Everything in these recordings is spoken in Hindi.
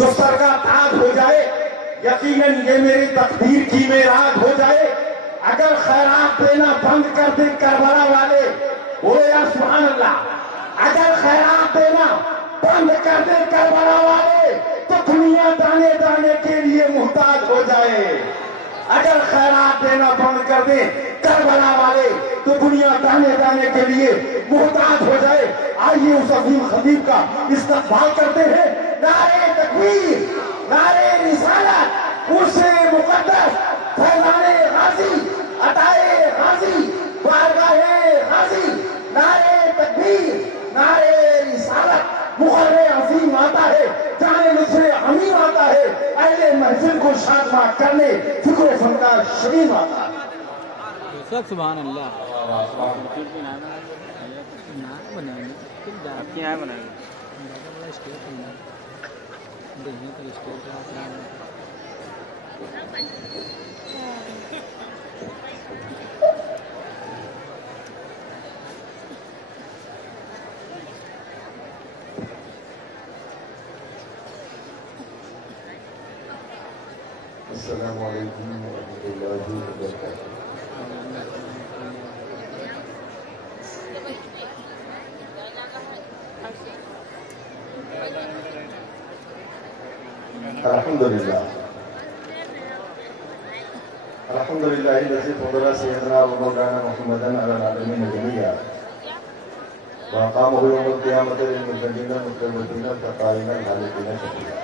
जो सर का ताज हो जाए, यकीनन ये मेरी तकदीर की मेराज हो जाए। अगर खैरात देना बंद कर दे करबला वाले, बोले या सुभान अल्लाह। अगर खैरात देना बंद कर दे करबला वाले, तो दुनिया दाने दाने के लिए मुहताज हो जाए। अगर खैरात देना बंद कर दे करबला वाले, तो दुनिया दाने दाने के लिए मुहताज हो जाए। आइए उस अजीम खतीब का इस्तकबाल करते हैं। नारे तकबीर, नारे रिसालत, उर्से मुकद्दस, फैज़ाने गाजी, अताए गाजी, बारगाहे गाजी। नारे तकबीर, नारे रिसालत, मुकर्रे अजीम आता है, जाने मुझसे हमीम आता है, अहले महफिल को शादमा करने फिक्र फंदा शमीम आता है। सुभान अल्लाह। अस्सलामु अलैकुम वरहमतुल्लाहि वबरकातुहू। अल्हम्दुलिल्लाह अल्हम्दुलिल्लाह लज़ी फ़ज़ला सय्यदना व मौलाना मुहम्मदन अला आलमीन जमीआ व क़ामहु यौमल क़ियामति लिल मुत्तक़ीन मुत्तक़ीन फ़क़ाइना हालिकीन शकीरा।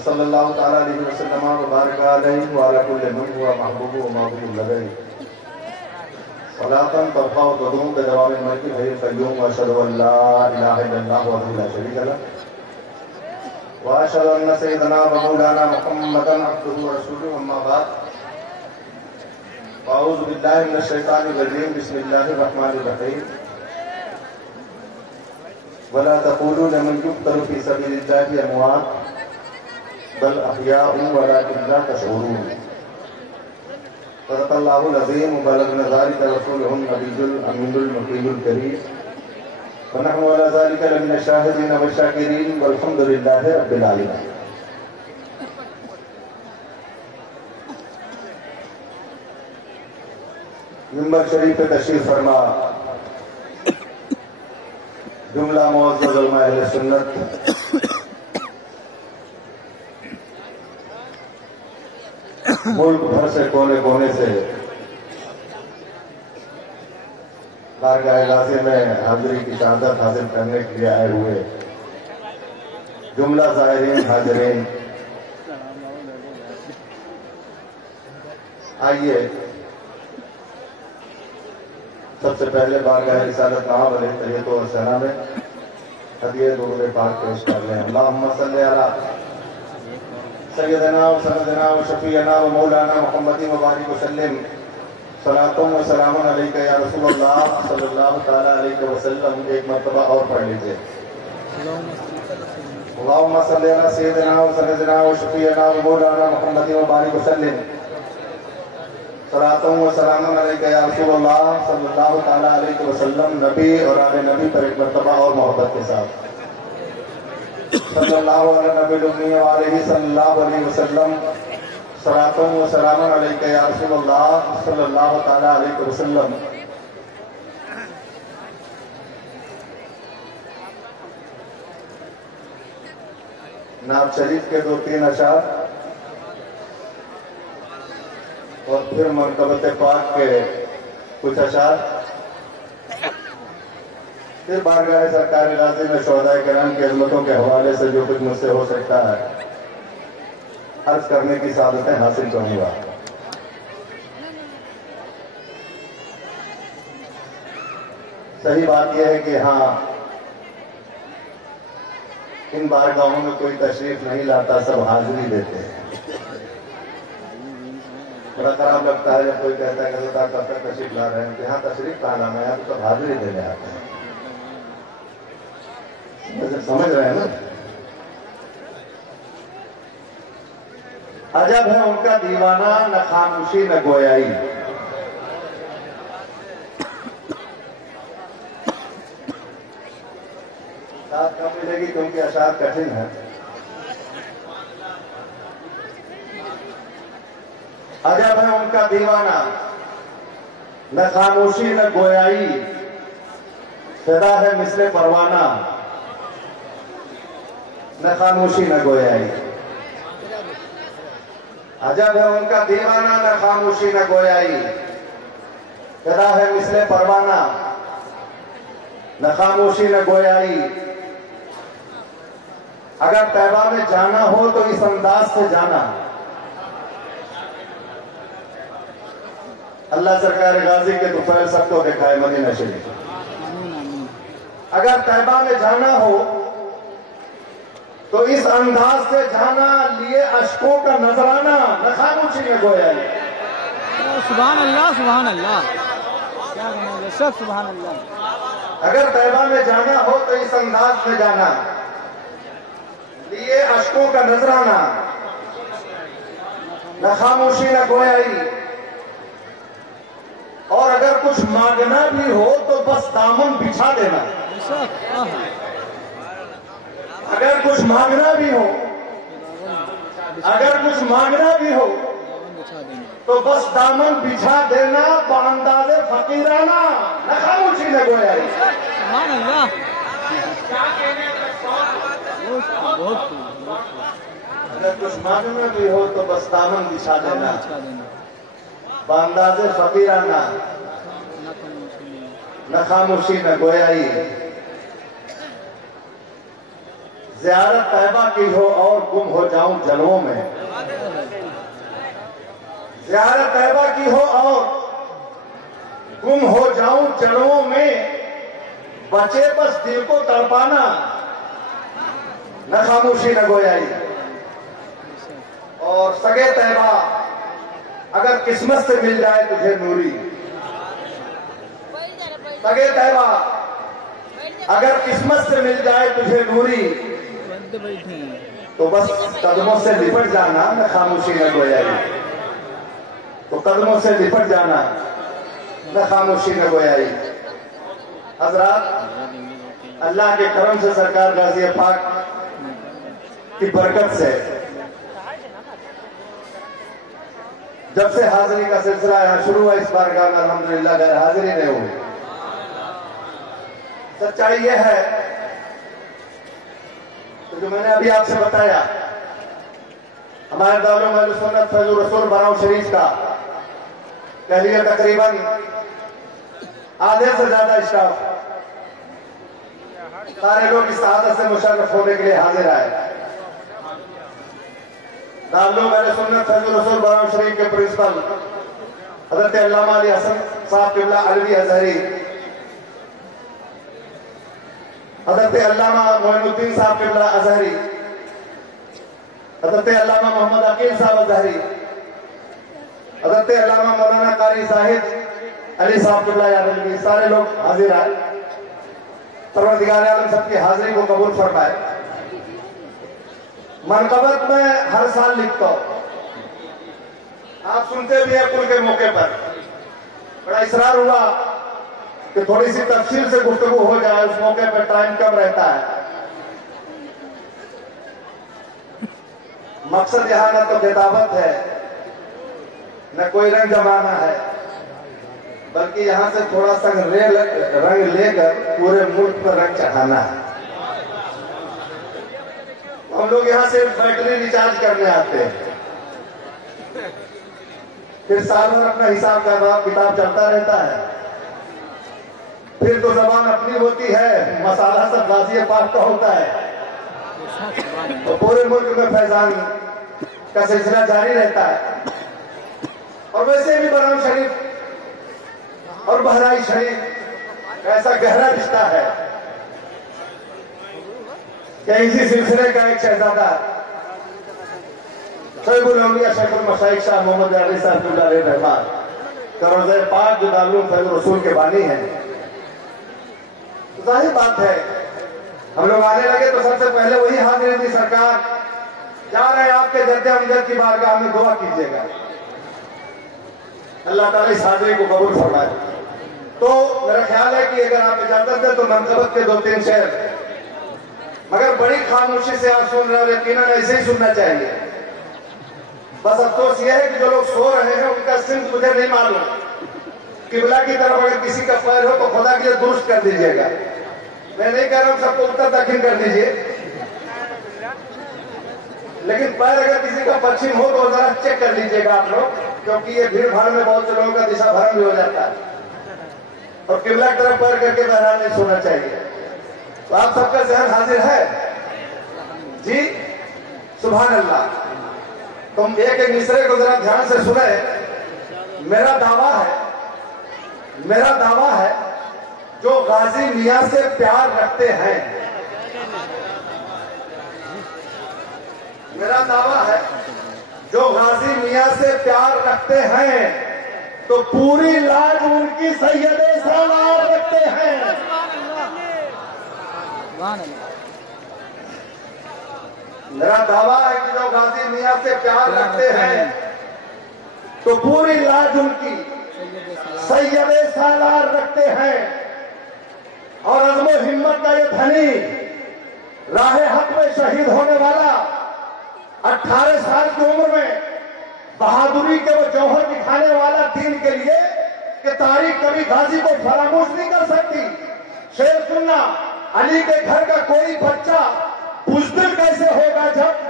सल्लल्लाहु तआला अलैहि वसल्लम व बारक अलैहि व अला कुल्लि मन हुवा महबूब व मग़फ़ूर लदैहि सलातन तरफ़अ तदूम बिदवाम मल्किल हय्यिल क़य्यूम व अशहदु अन ला इलाहा इल्लल्लाह वहदहु ला शरीका लह व अशहदु अन्न सय्यदना व मौलाना मुहम्मदन अब्दुहु व रसूलुहु। अम्मा बाद, अऊज़ु बिल्लाहि मिनश शैतानिर रजीम। बिस्मिल्लाहिर रहमानिर रहीम। वला तक़ूलू लिमन युक़तलू फ़ी सबीलिल्लाहि अमवात बल अहयाउन वलाकिन ला तशऊरून। सदक़ल्लाहुल अज़ीम व बलगना ज़ालिका रसूलुहुन नबियुल अमीनुल मुक़ीमुल करीम व नहनु अला ज़ालिका लमिनश शाहिदीन व शाकिरीन वल्हम्दुलिल्लाहि रब्बिल आलमीन। मिंबर शरीफ पे तशरीफ फरमा जुमला मुअज़्ज़ज़ उलमा अहले सुन्नत, मुल्क भर से कोने कोने से बारगाह गाज़ी में हाजिरी की शहादत हासिल करने के लिए आए हुए जुमला ज़ाहिरीन हाजिरीन, आइए सबसे पहले बारगाह रिसालत नवाब अलैहि तैयब व सना में हदिये दुरूद पाक पेश कर लें। अल्लाहुम्मा सल्ली अला सय्यदना व सनदना व शफीअना व मौलाना मुहम्मदिन व बारिक व सल्लिम सलातुन व सलामुन अलैका या रसूलल्लाह सल्लल्लाहु तआला अलैहि व सल्लम। एक मर्तबा और पढ़ लीजिए। अल्लाहुम्मा सल्ली अला सय्यदना व सनदना व शफीअना व मौलाना मुहम्मदिन व बारिक व सल्लिम सलातुन व सलामुन अलैका या रसूलल्लाह सल्लल्लाहु तआला अलैहि व सल्लम। नबी और आले नबी पर एक मर्तबा और मोहब्बत के साथ सल्लल्लाहु अलैहि वसल्लम सलातुन व सलामुन अलैका या रसूलल्लाह सल्लल्लाहु तआला अलैहि वसल्लम। नात शरीफ के 2-3 अशार और फिर मरतबत पाक के कुछ अशार, फिर बारगाह सरकार गाज़ी में शोहदाए किराम की अज़मतों के हवाले से जो कुछ मुझसे हो सकता है अर्ज करने की सादतें हासिल करूंगा। सही बात यह है कि हाँ, इन बारगाहों में कोई तशरीफ नहीं लाता, सब हाजिरी देते हैं। बड़ा खराब लगता है जब कोई कहता है कि कब तक तशरीफ ला रहे हैं, तो यहाँ तशरीफ कहाँ लाना है, तो सब हाजिरी देने आते हैं। समझ रहे हैं ना? अजब है उनका दीवाना, न खामोशी न गोयाई। साथ कब मिलेगी क्योंकि अशार कठिन है। अजब है उनका दीवाना, न खामोशी न गोयाई, फिदा है मिसले परवाना, न खामोशी न गोयाई। अजब है उनका दीवाना, न खामोशी न गोयाई, फिदा है मिसले परवाना, न खामोशी न गोयाई। अगर तैबा में जाना हो तो इस अंदाज से जाना। अल्लाह सरकार गाजी के तुफैल सबको दिखाए मदीना शरीफ। अगर तैबा में जाना हो तो इस अंदाज से जाना, लिए अशकों का नजराना, न खामोशी में गोयाई। सुभान अल्लाह, सुभान अल्लाह, क्या कहना है सब, सुभान अल्लाह। अगर तैबा में जाना हो तो इस अंदाज में जाना, लिए अशकों का नजराना, न खामोशी न गोयाई। और अगर कुछ मांगना भी हो तो बस दामन बिछा देना। अगर कुछ मांगना भी हो, अगर कुछ मांगना भी हो तो बस दामन बिछा देना, बांदाज़े फकीराना, न खामोशी न गोयाई। सुभान अल्लाह, अगर कुछ मांगना भी हो तो बस दामन बिछा देना, बांदाज़े फकीराना, न खामोशी न गोयाई। ज़ियारत तैबा की हो और गुम हो जाऊं जलवों में, ज़ियारत तैबा की हो और गुम हो जाऊं जलवों में, बचे बस दिल को तड़पाना, न खामोशी न गोयाई। और सगे तैबा अगर किस्मत से मिल जाए तुझे नूरी, सगे तैबा अगर किस्मत से मिल जाए तुझे नूरी, तो बस कदमों से लिपट जाना, न खामोशी न गोयाई। तो कदमों से लिपट जाना, न खामोशी न गोयाई। हजरात, अल्लाह के करम से सरकार गाजी पाक की बरकत से जब से हाजिरी का सिलसिला यहाँ शुरू हुआ, इस बार गाँव में अल्हम्दुलिल्लाह गैर हाजिरी नहीं हुई। सच्चाई यह है तो जो मैंने अभी आपसे बताया, हमारे दारुल अहले सुन्नत फैजुर रसूल बराऊ शरीफ का कह लिया तकरीबन आधे से ज्यादा स्टाफ सारे लोग इस आदत से मुशर्रफ होने के लिए हाजिर आए। दारुल अहले सुन्नत फैजुर रसूल बराऊ शरीफ के प्रिंसिपल हजरत अल्लामा अली हसन साहब किबला अलवी अजहरी, हजरत अल्लामा मोइनुद्दीन साहब किबला अजहरी, हजरत अल्लामा मोहम्मद अकील साहब अजहरी, हजरत अल्लामा मौलाना कारी साहिद अली साहब किबला यादवी, सारे लोग हाजिर आए। परवरदिगार आलम सबकी हाजिरी को कबूल फरमाए। मनकबत में हर साल लिखता हूं, आप सुनते भी हैं कुल के मौके पर। बड़ा इसरार हुआ कि थोड़ी सी तफसील से गुफ्तगू हो जाए, उस मौके पर टाइम कम रहता है। मकसद यहां न तो किताबत है, न कोई रंग जमाना है, बल्कि यहां से थोड़ा सा रंग लेकर पूरे मुल्क पर रंग चढ़ाना है। हम लोग यहां से बैटरी रिचार्ज करने आते हैं, फिर साल भर अपना हिसाब किताब चलता रहता है, फिर तो जबान अपनी होती है, मसाला सब गाजी पाक का होता है, तो पूरे मुल्क में फैजान का सिलसिला जारी रहता है। और वैसे भी बराऊ शरीफ और बहराई शरीफ का ऐसा गहरा रिश्ता है कि इसी सिलसिले का एक शहजादा शैखुल औलिया शैखुल मशाइख शाह मोहम्मद अली साहब रहमान करोज़े पाक जो दारुल फैजुर रसूल के बानी हैं, तो जाहिर बात है हम लोग आने लगे तो सबसे पहले वही हाजिर थी। सरकार जा रहे हैं आपके जद्दे अमजद की बारगाह में, दुआ कीजिएगा अल्लाह ताला इस हाजिरी को कबूल फरमाए। तो मेरा ख्याल है कि अगर आप इजाजत दें तो मनकबत के 2-3 शेर मगर बड़ी खामोशी से आप सुन रहे हो, यकीनन ऐसे ही सुनना चाहिए। बस अफसोस यह है कि जो लोग सो रहे हैं उनका सिंह मुझे नहीं मालूम। किबला की तरफ अगर किसी का पैर हो तो खुदा के लिए दुरुस्त कर दीजिएगा। मैं नहीं कह रहा हूं सबको उत्तर दक्षिण कर दीजिए, लेकिन पैर अगर किसी का पश्चिम हो तो जरा चेक कर लीजिएगा आप लोग, क्योंकि ये भीड़ भाड़ में बहुत से लोगों का दिशा भ्रम भी हो जाता है और किबला की तरफ पैर करके बहरा नहीं सोना चाहिए। तो आप सबका जहन हाजिर है जी? सुभान अल्लाह। तुम एक एक मिसरे को जरा ध्यान से सुने। मेरा दावा है जो गाजी मियां से प्यार रखते हैं, मेरा दावा है जो गाजी मियां से प्यार रखते हैं तो पूरी लाज उनकी सैयदे सालार रखते हैं। मेरा दावा है कि जो गाजी मियां से प्यार रखते हैं तो पूरी लाज उनकी सैयदे सालार रखते हैं। और अज़्म हिम्मत का ये धनी, राहे हक में शहीद होने वाला, 18 साल की उम्र में बहादुरी के वो जौहर दिखाने वाला दीन के लिए कि तारीख कभी गाजी को फरामोश नहीं कर सकती। शेर सुनना, अली के घर का कोई बच्चा बुज़दिल कैसे होगा जब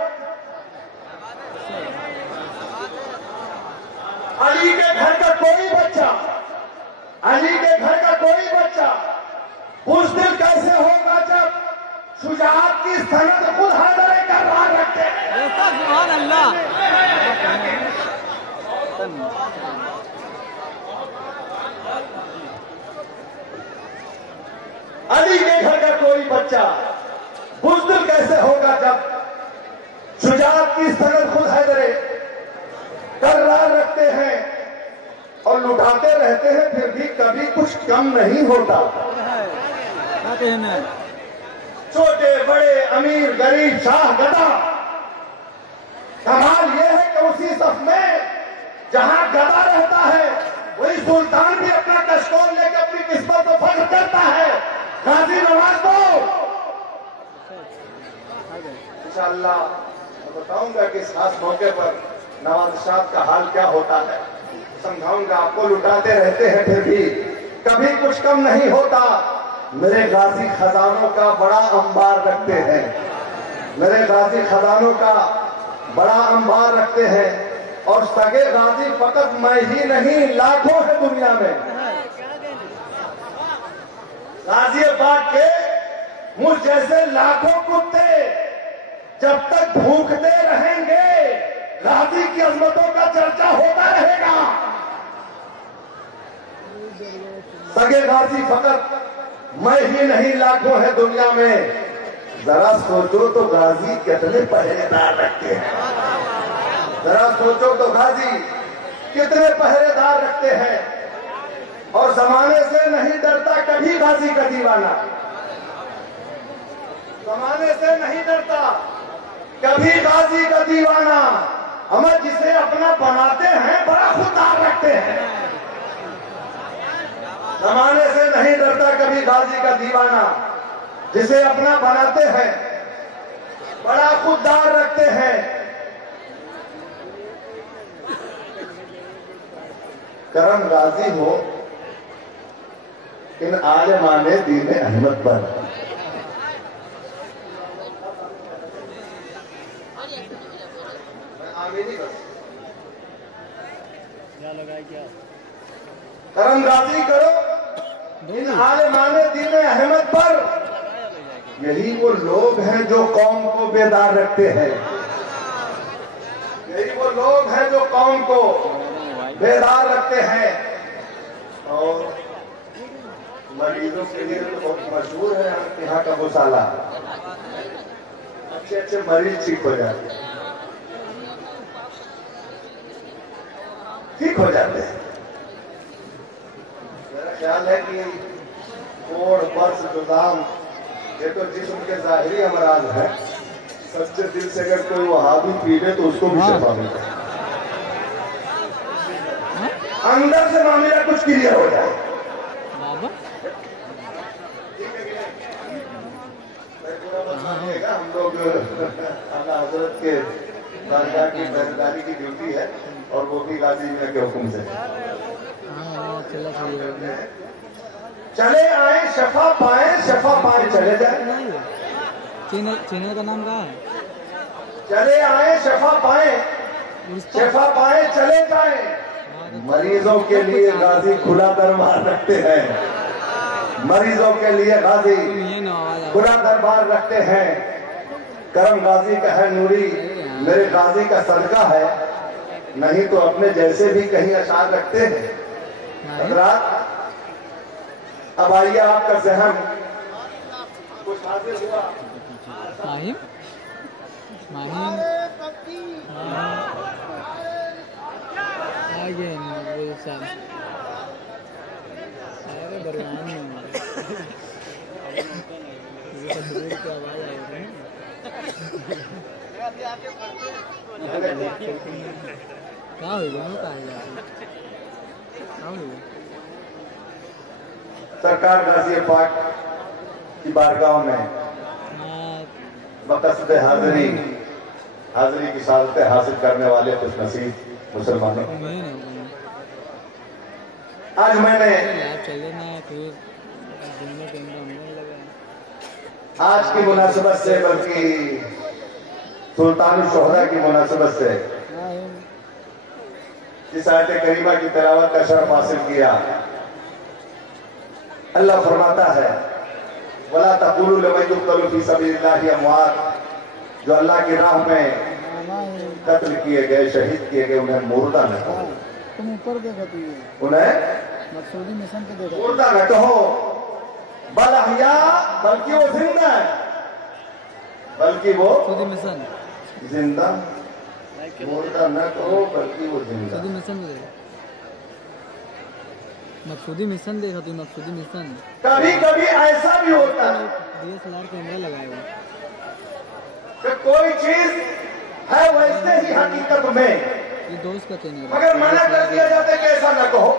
अली के घर का कोई बच्चा बुज़दिल कैसे होगा जब शुजाअत की सनद खुद हैदर कररार रखते हैं। सुभान अल्लाह। अली के घर का कोई बच्चा बुज़दिल कैसे होगा जब शुजाअत की सनद खुद हैदर कररार रखते हैं और लुटाते रहते हैं, फिर भी कभी कुछ कम नहीं होता। छोटे बड़े अमीर गरीब शाह गदा, कमाल यह है कि उसी सफ में जहां गदा रहता है वही सुल्तान भी अपना कशकोल लेकर अपनी किस्मत को फख्र करता है। गाजी नवाज दो इंशाअल्लाह मैं बताऊंगा कि इस खास मौके पर नवाज साहब का हाल क्या होता है, समझाऊंगा आपको। लुटाते रहते हैं फिर भी कभी कुछ कम नहीं होता। मेरे गाजी खजानों का बड़ा अंबार रखते हैं, मेरे गाजी खजानों का बड़ा अंबार रखते हैं। और सगे गाजी फकत मैं ही नहीं लाखों है दुनिया में। गाजियाबाद के मुझ जैसे लाखों कुत्ते जब तक भूखते रहेंगे गाजी की अजमतों का चर्चा होता रहेगा। सगे गाजी फकत मैं ही नहीं लाखों है दुनिया में। जरा सोचो तो गाजी कितने पहरेदार रखते हैं, जरा सोचो तो गाजी कितने पहरेदार रखते हैं। और जमाने से नहीं डरता कभी गाजी का दीवाना, जमाने से नहीं डरता कभी गाजी का दीवाना। हमें जिसे अपना बनाते हैं बड़ा खुददार रखते हैं। जमाने से नहीं डरता कभी गाजी का दीवाना, जिसे अपना बनाते हैं बड़ा खुददार रखते हैं। करम गाजी हो इन आलिमाने दीन अहमद पर। करम गाजी करो इन आलिमाने दीन अहमद पर। यही वो लोग हैं जो कौम को बेदार रखते हैं, यही वो लोग हैं जो कौम को बेदार रखते हैं। और मरीजों के लिए तो बहुत मशहूर है यहाँ का मसाला, अच्छे अच्छे मरीज ठीक हो जाते हैं, ठीक हो जाते हैं। मेरा ख्याल है कि कोड़ बर्स जुकाम ये तो जिस्म के जाहिरी अमराज है, सच्चे दिल से अगर कोई वहाबी पी ले तो उसको भी शफा मिलता है। अंदर से मामला कुछ क्लियर हो जाए। मैं पूरा हम लोग आला हजरत के बारगाह की पहरेदारी की ड्यूटी है और वो भी गाजी मियां के हुक्म से। चले आए शफा पाए चले जाए। चैनल का नाम क्या है? चले आए शफा पाए चले जाए। मरीजों के लिए गाजी खुला दरबार रखते हैं। मरीजों के लिए गाजी खुला दरबार रखते हैं। करम गाजी का है नूरी, मेरे गाजी का सदका है, नहीं तो अपने जैसे भी कहीं अशार रखते हैं। हजरात, अब आइए आपका जहन कुछ हासिल हुआ। माहिम आगे अरे बरवान क्या आवाज आई रही क्या हुई? सरकार गाजी पाक की बारगाह में बकसद हाजिरी की सादतें हासिल करने वाले खुश नसीब मुसलमानों, आज मैंने आज की मुनासिबत से, बल्कि सुल्तान शोहदा की मुनासिबत से इस आयत करीमा की तिलावत का शरफ हासिल किया। अल्लाह फरमाता है, वला तक़ूलू लिमन युक़्तलू फ़ी सबीलिल्लाहि अमवात, जो अल्लाह की राह में कत्ल किए गए, शहीद किए गए, उन्हें मुर्दा न कहो। तुम ऊपर देखो, उन्हें मकसूदी मिशन पे देखो, मुर्दा न कहो, बल अहया, बल्कि वो जिंदा है, बल्कि वो मिशन जिंदा। मुर्दा न कहो, बल्कि वो जिंदा। मकसूदी मिशन देखा तू? मकसूदी मिशन कभी कभी ऐसा भी होता है DSLR कैमरा लगाया हुआ कि कोई चीज है वैसे ही हकीकत में, ये दोस्त का चैनल, मगर मना कर दिया जाता है कि ऐसा न कहो,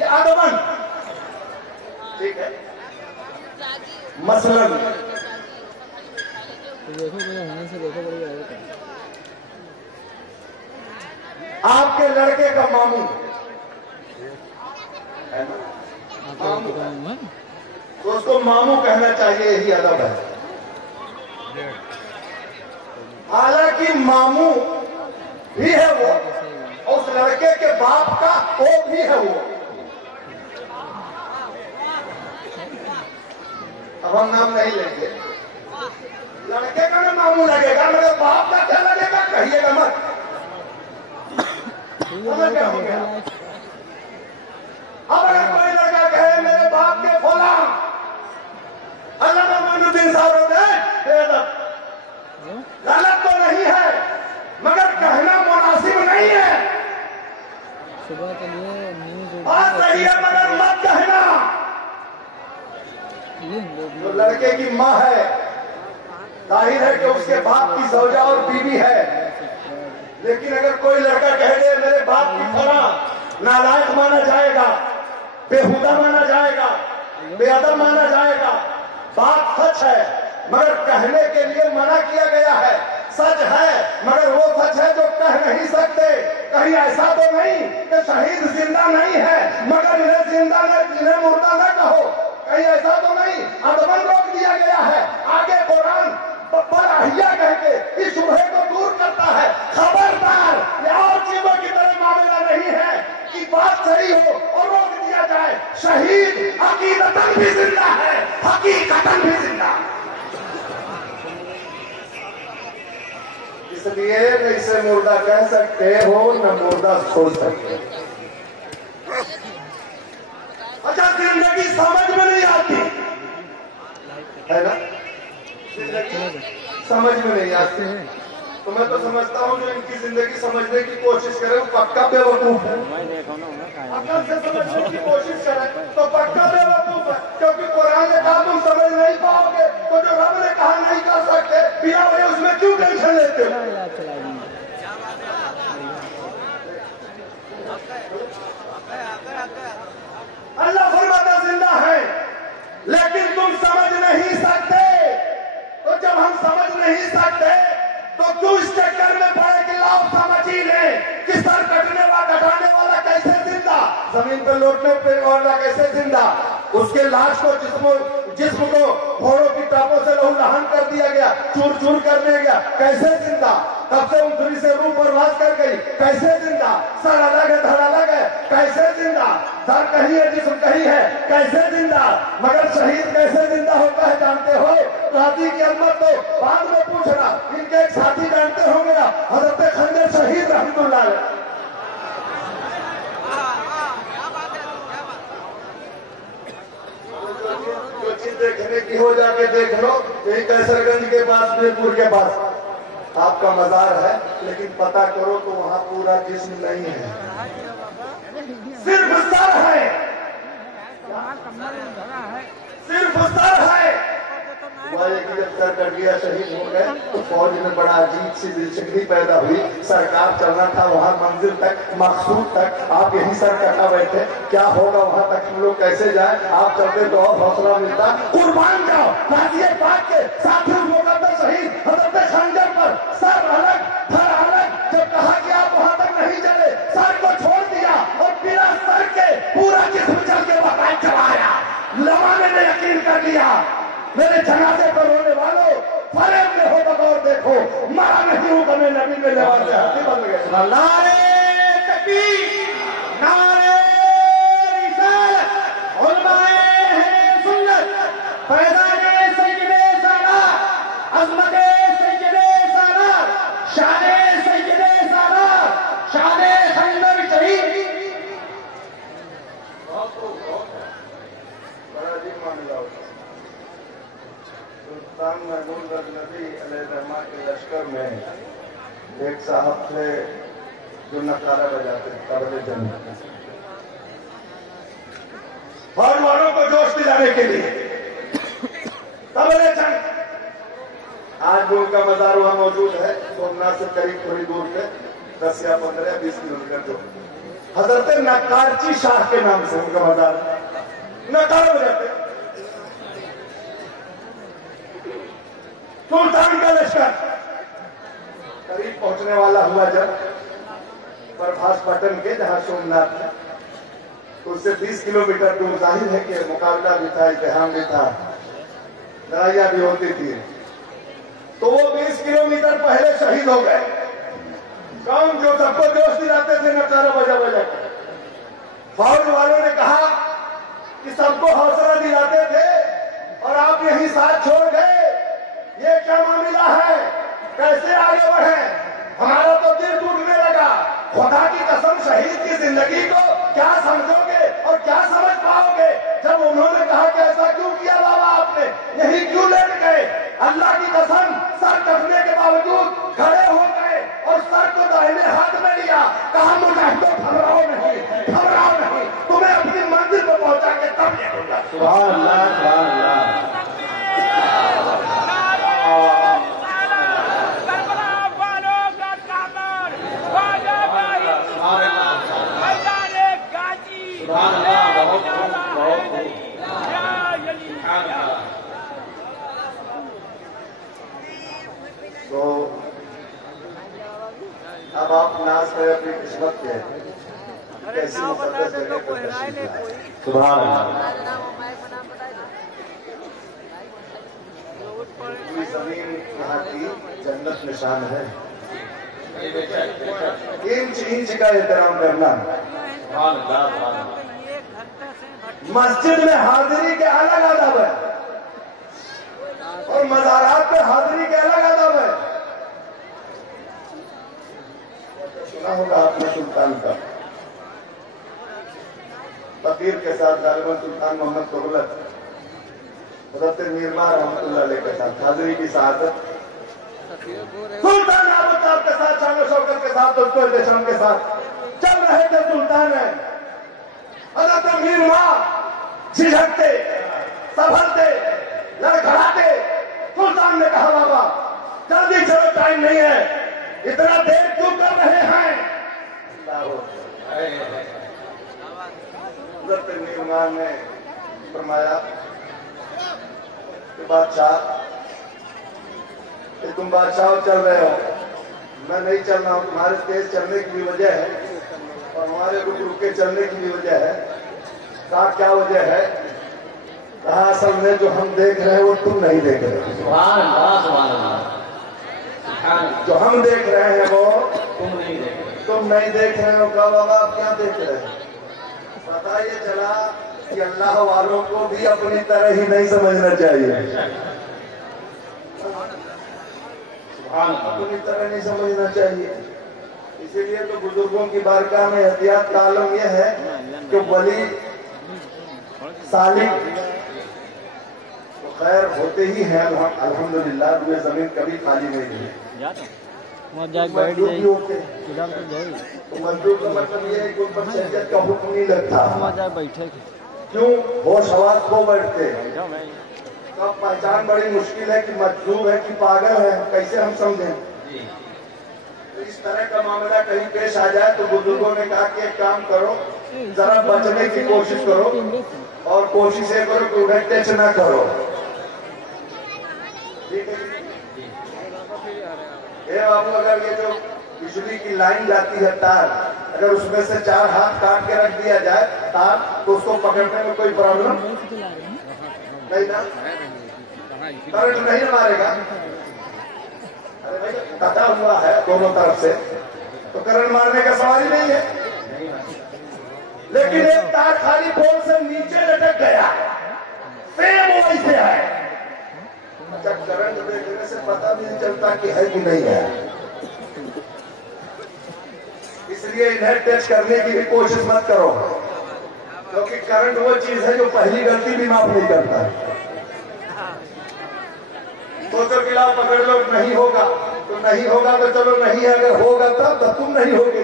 ये आदमन। ठीक है, मसलन तो देखो मेरे होने से देखो बड़ी आदत है। आपके लड़के का मामू है ना, मामू, तो उसको मामू कहना चाहिए, यही अदब है। हालांकि मामू भी है वो, और उस लड़के के बाप का वो भी है वो। अब हम नाम नहीं लेंगे, लड़के का ना मामू लगेगा, मगर बाप का क्या लगेगा कहिएगा मत। क्या हो गया? अब अगर कोई लड़का कहे मेरे बाप के फौला अल्लामा मोइनुद्दीन साहब होते गलत तो नहीं है, मगर कहना मुनासिब नहीं है। सुबह के लिए न्यूज बात सही है, मगर मत कहना। जो लड़के की माँ है, जाहिर है कि उसके बाप की सौजा और बीवी है, लेकिन अगर कोई लड़का कह दे मेरे बाप की फला, नालायक माना जाएगा, बेहुदा माना जाएगा, बेअदब माना जाएगा। बात सच है, मगर कहने के लिए मना किया गया है। सच है, मगर वो सच है जो कह नहीं सकते। कहीं ऐसा तो नहीं कि शहीद जिंदा नहीं है, मगर इन्हें जिंदा न, इन्हें मुर्दा न कहो। कहीं ऐसा तो नहीं, अदबन रोक दिया गया है। आगे कुरान बराहिया कह के इस शुबहे को दूर करता है। खबरदार, ये और चीजों की तरह मामला नहीं है कि बात सही हो और रोक दिया जाए। शहीद अकीदतन भी जिंदा है, हकीकतन भी जिंदा। इसलिए न इसे मुर्दा कह सकते हो, न मुर्दा छोड़ सकते हो। अच्छा, जिंदगी समझ में नहीं आती है ना, समझ में नहीं आती। तो मैं तो समझता हूँ जो इनकी जिंदगी समझने की कोशिश करे वो पक्का बेवकूफ है। अकल से समझने की कोशिश करे तो पक्का बेवकूफ है, क्योंकि कुरान ने कहा तुम समझ नहीं पाओगे, तो जो रब ने कहा नहीं कर सकते, बिना वजह उसमें क्यों टेंशन लेते हो? अल्लाह फरमाता जिंदा है, लेकिन तुम समझ नहीं सकते। तो जब हम समझ सकते तो क्यों इस चक्कर में पड़े कि लाभ समझी ले कि सर कटाने वाला कैसे जिंदा, जमीन पे लौटने वाला कैसे जिंदा, उसके लाश को जिस्म को घोड़ों की टापों से लहू लहान कर दिया गया, चूर चूर कर दिया गया, कैसे जिंदा, तब से उंगली से रूह बर्बाद कर गई, कैसे जिंदा, सर अलग है धड़ अलग है, कैसे जिंदा, सर कहीं है जिस्म कहीं है, कैसे जिंदा, मगर शहीद कैसे जिंदा होता है जानते हो? गाजी की अजमत तो बाद में पूछना, इनके एक साथी जानते होंगे ना, हजरत खंजर शहीद रहमतुल्लाह अलैह। जो चीज देखने की हो जाके देख लो, यही कैसरगंज के पास मीरपुर के पास आपका मजार है, लेकिन पता करो तो वहां पूरा जिस्म नहीं है, सिर्फ सर है, सिर्फ सर है। जब सर कट गया शहीद हो गए तो फौज में बड़ा अजीब सी दिलचस्पी पैदा हुई, सरकार चलना था वहां मंजिल तक, मकसूद तक, आप यही सर कटा बैठे, क्या होगा वहां तक, हम लोग कैसे जाए, आप चलते तो और हौसला मिलता, कुर्बान जाओ गाजिए पाक के साथियों मुकद्दर शहीद हजरत खंजर पर सर अलग धड़ अलग, जब कहा कि आप वहां तक नहीं चले, सर को छोड़ दिया और बिना सर के पूरा जिस्म चल के वहां चलाया, जमाने ने यकीन कर लिया। मेरे जनाजे पर रोने वालों, फरेब में हो बगौर देखो, मरा नहीं हूं मैं नबी में लेवा से हाथी बन गए। नारे तकबीर, नारे रिसालत, उलमाए हैं सुन्नत, फैज़ाने सैयदे सादात, अज़मते सैयदे सादात, शाने सैयदे सादात, शाने खंजर शहीद। बड़ा अजीब मामला होता है। सुल्तान महमूद गजनवी अलैहिर्रहमा के लश्कर में एक साहब थे जो नकारा बजाते तबले जंग, फौज वालों को जोश दिलाने के लिए तबले जंग। आज भी उनका मजार वहां मौजूद है, सोमनाथ से करीब थोड़ी दूर पे 10 या 15 या 20 किलोमीटर दूर। हजरत नकारची शाह के नाम से उनका मजार, नकारा बजाते। सुल्तान का लश्कर करीब पहुंचने वाला हुआ जब प्रभास पटन के जहां सोमनाथ था, उससे 20 किलोमीटर दूर, जाहिर है कि मुकाबला भी था, इत्तेहाम भी था, लड़ाइयां भी होती थी, तो वो 20 किलोमीटर पहले शहीद हो गए। कौन? जो सबको जोश दिलाते थे नकारा बजा बजा के। फौज वालों ने कहा कि सबको हौसला दिलाते थे और आप यही साथ छोड़ गए, ये क्या मामला है, कैसे आगे बढ़े? हमारा तो दिल टूटने लगा। खुदा की कसम, शहीद की जिंदगी को क्या समझोगे और क्या समझ पाओगे जब उन्होंने कहा कि ऐसा क्यों किया बाबा आपने, यही क्यों लेट गए? अल्लाह की कसम, सर कटने के बावजूद खड़े हो गए और सर को दाहिने हाथ में लिया, कहा मुजाहिदों घबराओ नहीं, तुम्हें अपनी मंजिल पर पहुंचा के तब ये होगा। सुभान अल्लाह, सुभान अल्लाह। तो अब आप नाज करें अपनी किस्मत के, कैसी मुकद्दस जगह पर तशरीफ लाए। सुभान अल्लाह। पूरी जमीन यहाँ की जन्नत निशान है, इंच इंच का एहतराम करना। मस्जिद में हाजिरी के अलग अदब है और मज़ारात पे हाजिरी के अलग अदब है। सुना होगा आपने सुल्तान का, फकीर के साथ गालिबन सुल्तान मोहम्मद तुगलक हज़रत मीरमार रहमतुल्लाह अलैह के साथ हाजिरी की शहादत, सुल्तान आबूताब के साथ, शान शौकत के साथ, दोस्तों एहतशाम के साथ चल रहे थे। सुल्तान है हज़रत मीरमार झिझकते, संभलते, लड़खड़ाते। सुल्तान ने कहा बाबा जल्दी चलो, टाइम नहीं है, इतना देर क्यों कर रहे हैं? हज़रत मीरमार ने फरमाया कि बादशाह कि तुम बादशाह चल रहे हो, मैं नहीं चल रहा हूँ। तुम्हारे तेज चलने की भी वजह है और हमारे रुक रुक के चलने की भी वजह है। कहा क्या वजह है? कहा असल में जो हम देख रहे हैं वो तुम नहीं देख रहे हो। सुभान अल्लाह, सुभान अल्लाह। जो हम देख रहे हैं वो तुम नहीं देख रहे। तुम नहीं देख रहे हो। कहा बाबा आप क्या देख रहे हो? पता ये चला कि अल्लाह वालों को भी अपनी तरह ही नहीं समझना चाहिए। अपनी तरह नहीं समझना चाहिए। इसीलिए तो बुजुर्गों की बारगाह में एहतियात का आलम यह है कि वली सालिक तो खैर होते ही हैं अल्हम्दुलिल्लाह। रुए जमीन कभी खाली नहीं हुई। मजदूर भी होते हैं तो मजदूर का मतलब ये है कि उन पर शरीयत का हुक्म नहीं लगता। बैठे क्यों होश हवास खो बैठते हैं। तो अब पहचान बड़ी मुश्किल है कि मजदूर है कि पागल है, कैसे हम समझें? तो इस तरह का मामला कहीं पेश आ जाए तो बुजुर्गों ने कहा कि एक काम करो, जरा बचने की कोशिश करो और कोशिश ये करो कि उन्हें टच ना करो। ठीक है। ये बाबू अगर ये जो बिजली की लाइन जाती है तार, अगर उसमें से 4 हाथ काट के रख दिया जाए तार, तो उसको पकड़ने में कोई प्रॉब्लम नहीं ना? करंट नहीं मारेगा। अरे भाई कटा हुआ है दोनों तरफ से तो करंट मारने का सवाल ही नहीं है। लेकिन एक तार खाली पोल से नीचे लटक गया, सेम वैसे है। अच्छा करंट देखने से पता भी नहीं चलता कि है कि नहीं है। इसलिए इन्हें टच करने की भी कोशिश मत करो, क्योंकि करंट वो चीज है जो पहली गलती भी माफ नहीं करता। सोचो कि लाओ पकड़ लो, नहीं होगा तो नहीं होगा तो चलो नहीं है, अगर होगा तब तो तुम नहीं होगे।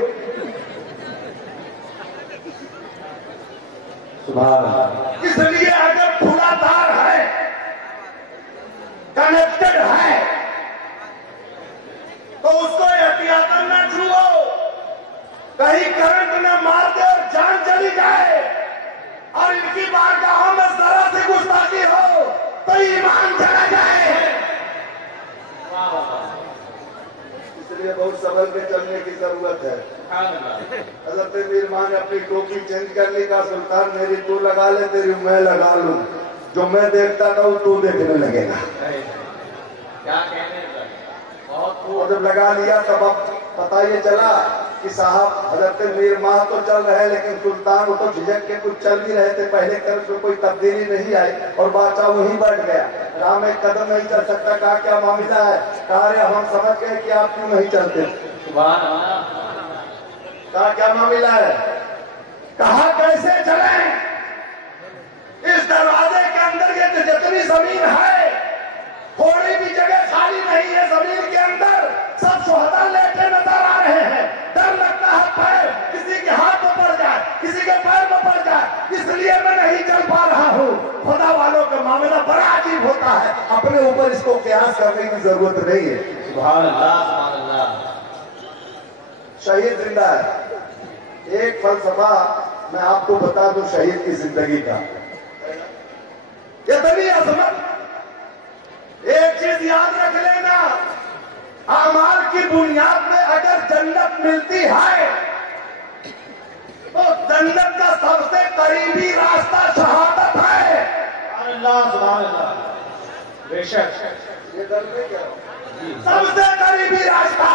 इसलिए अगर खुला तार है, कनेक्टेड है, तो उसको एहतियातन न छुओ, कहीं करंट न मार दे और जान चली जाए और इनकी बारगाहों में जरा से गुस्ताखी हो तो ईमान चला जाए। इसलिए बहुत संभल के चलने की जरूरत है। हज़रत मीर मां ने अपनी टोपी चेंज कर ली, कहा सुल्तान मेरी तू लगा ले, तेरी मैं लगा लूं, जो मैं देखता था वो तू देखने लगेगा। क्या कहने और जब लगा लिया तब अब पता ये चला कि साहब हज़रत मीर मां तो चल रहे लेकिन सुल्तान वो तो झिझक के कुछ चल भी रहे थे। पहले कर उसमें कोई तब्दीली नहीं आई और बादशाह वहीं बैठ गया। राम एक कदम नहीं चल सकता। कहा क्या मामला है? कहा रे हम समझ गए कि आप क्यों नहीं चलते। कहा क्या मामला है? कहा कैसे चले? इस दरवाजे के अंदर ये जितनी जमीन है थोड़ी भी जगह खाली नहीं है। जमीन के अंदर सब शुहदा लेटे नजर आ रहे हैं। डर लगता है पैर किसी के हाथ में पड़ जाए, किसी के पैर में पड़ जाए, इसलिए मैं नहीं चल पा रहा हूँ। खुदा वालों का मामला बड़ा अजीब होता है, अपने ऊपर इसको कयास करने की जरूरत नहीं है। सुभान अल्लाह, सुभान अल्लाह। शहीद जिंदा है। एक फलसफा मैं आपको बता दूं शहीद की जिंदगी का। इतनी अजमत, एक चीज याद रख लेना, अमाल की बुनियाद में अगर जन्नत मिलती है तो जन्नत का सबसे करीबी रास्ता शहादत है। अल्लाह, सुभान अल्लाह। बेशक ये दल में क्या सबसे करीबी रास्ता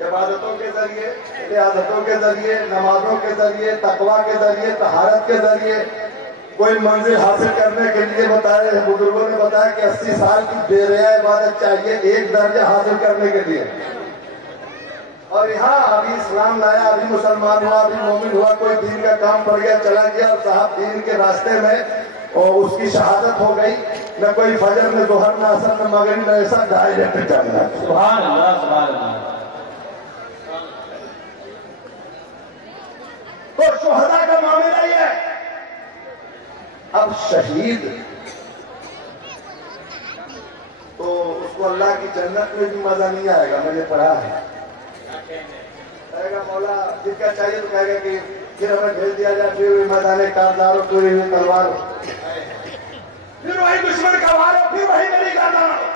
इबादतों के जरिए, रियाजतों के जरिए, नमाजों के जरिए, तकवा के जरिए, तहारत के जरिए कोई मंजिल हासिल करने के लिए बताए। बुजुर्गों ने बताया कि 80 साल की बेरिया इबादत चाहिए एक दर्जा हासिल करने के लिए। और यहाँ अभी इस्लाम लाया, अभी मुसलमान हुआ, अभी मोमिन हुआ, कोई दीन का काम पड़ गया, चला गया और साहब दीन के रास्ते में और उसकी शहादत हो गई। न कोई फजर, न जोहर, न असर, न मगरिब, न ऐसा डायरेक्ट चलना। सुभान अल्लाह, सुभान अल्लाह। तो शुहदा का मामला ये है। अब शहीद तो उसको अल्लाह की जन्नत में भी मजा नहीं आएगा, मैंने पढ़ा है। कहेगा मौला जिसका चाहिए तो कहेगा कि फिर हमें भेज दिया जाए, फिर मैदान कारदार और पूरी हुई तलवार। फिर वही दुश्मन का वार हो, फिर वही मेरी गर्दन हो।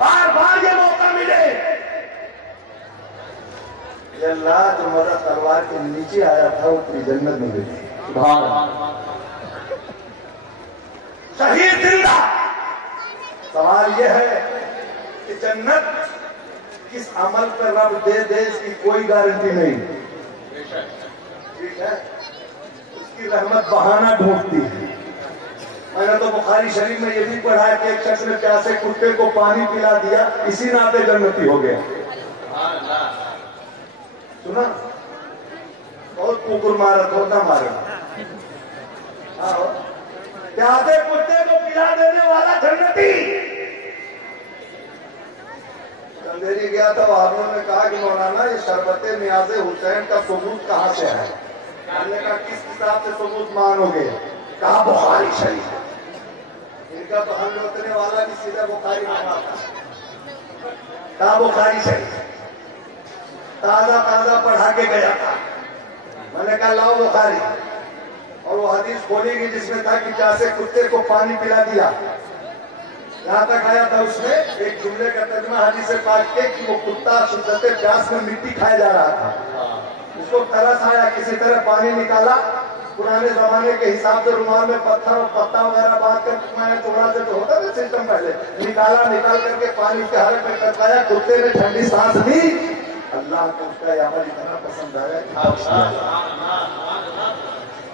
बार बार ये मौका मिले। ये अल्लाह जो मदद तलवार के नीचे आया था वो पूरी जन्नत में मिली। शहीद जिंदा। सवाल यह है कि जन्नत किस अमल पर रब दे इसकी कोई गारंटी नहीं। ठीक है, उसकी रहमत बहाना ढूंढती है। मैंने तो बुखारी शरीफ में ये भी पढ़ा है कि एक शख्स ने प्यासे कुत्ते को पानी पिला दिया, इसी नाते जन्नती हो गया। सुना? बहुत कुकुर मारा, थोड़ा मारा। प्यासे कुत्ते को पिला देने वाला जन्नती। अंधेरी गया था, वहाबियों ने कहा कि मौलाना ये शरबते नियाज़े हुसैन का सबूत कहाँ से है? हमने कहा किस हिसाब से सबूत मानोगे? कहा बुखारी शरीफ। इनका तो हम लोटने वाला भी सीधा बुखारी में आता। कहा बुखारी शरीफ ताजा ताजा पढ़ा के गया था। मैंने कहा लाओ बुखारी, और वो हदीस खोली गई जिसमें था कि प्यासे कुत्ते को पानी पिला दिया। यहाँ तक आया था उसमें एक जुमले का तर्जुमा हदीस से पाक के कि वो कुत्ता शिद्दत प्यास में मिट्टी खाया जा रहा था। उसको तरस आया, किसी तरह पानी निकाला। पुराने जमाने के हिसाब से रुमाल में पत्थर और पत्ता वगैरह बांध कर मैं थोड़ा से तो होता था सिस्टम, पहले निकाल करके पानी उसके हलक में टकराया। कुत्ते ने ठंडी सांस ली। अल्लाह को उसका ये अमल इतना पसंद आया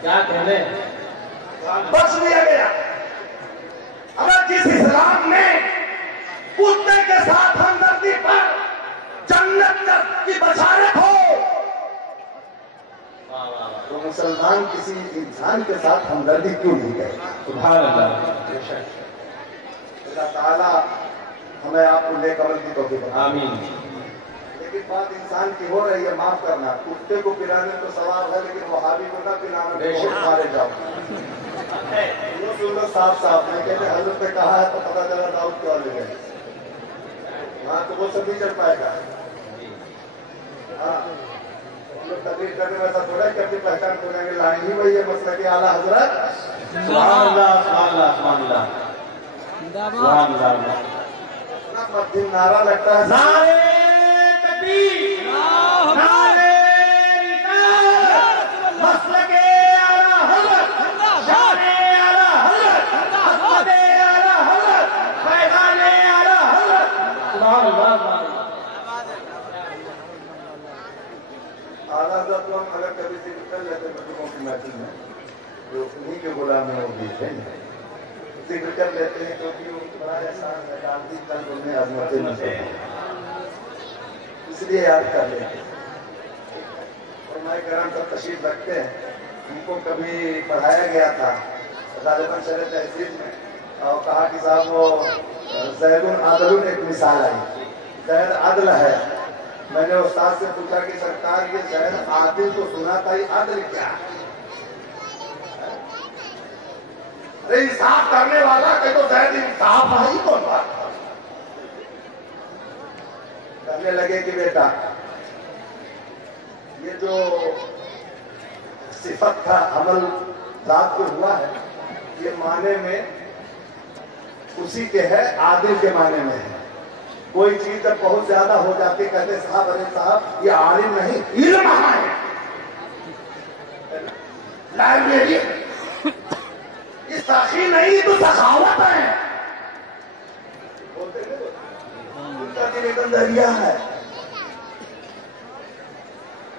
क्या कहने, बख्श दिया गया। अगर जिस इस्लाम में कुत्ते के साथ हमदर्दी पर जन्नत की बशारत हो, तो मुसलमान किसी इंसान के साथ हमदर्दी क्यों नहीं करे? सुभान अल्लाह। अल्लाह ताला हमें आपको नेक अमल की तौफीक दे। आमीन। लेकिन बात इंसान की हो रही है, माफ करना, कुत्ते को पिलाने तो सवाल है, लेकिन वहाबी को ना पिलाने में मारे जाओ। साफ साफ नहीं कहते, हजरत ने कहा है तो पता चला दाऊद क्यों ले गए। हाँ, तो वो सब नहीं चल पाएगा। हाँ, लोग तकलीफ करने में ऐसा थोड़ा कि अपनी पहचान को जाएंगे, लाइन ही वही है मसला की आला हजरत। सुभान अल्लाह, सुभान अल्लाह, सुभान अल्लाह, सुभान अल्लाह। मध्यम नारा लगता है, नारे तकबीर, नारे रिसालत, मसलके आला हजरत, शाने आला हजरत, हस्बे आला हजरत, पैगाने आला हजरत। सुभान अल्लाह। आला हजरत को हम अगर कभी जिक्र कर लेते बच्चों की महफिल में, जो उन्हीं के गुलाम है वो भी है, जिक्र कर लेते हैं क्योंकि वो बड़ा एहसान है, गांधी कल उन्हें अजमतें नजर, इसलिए याद कर लेते हैं। और मैं कराम सब तशरीफ रखते हैं। उनको कभी पढ़ाया गया था गालिबन शरह तहसील में, और कहा कि साहब वो ज़ैदुन आदलुन एक मिसाल आई, ज़ैद आदल है। मैंने उस्ताद से पूछा कि सरकार ये ज़ैद आदिल तो सुना था, ये आदल क्या है? अरे इंसाफ करने वाला के तो ज़ैद इंसाफ है ही कौन बात। कहने लगे कि बेटा ये जो सिफत का अमल रात को हुआ है, ये माने में उसी के है, आदिल के माने में है। कोई चीज जब बहुत ज्यादा हो जाती कहते साहब, अरे साहब ये आलिम नहीं इल्म है, लाइब्रेरी, ये सखी नहीं तो सखावत है। बोलते उनका निवेदन दरिया है,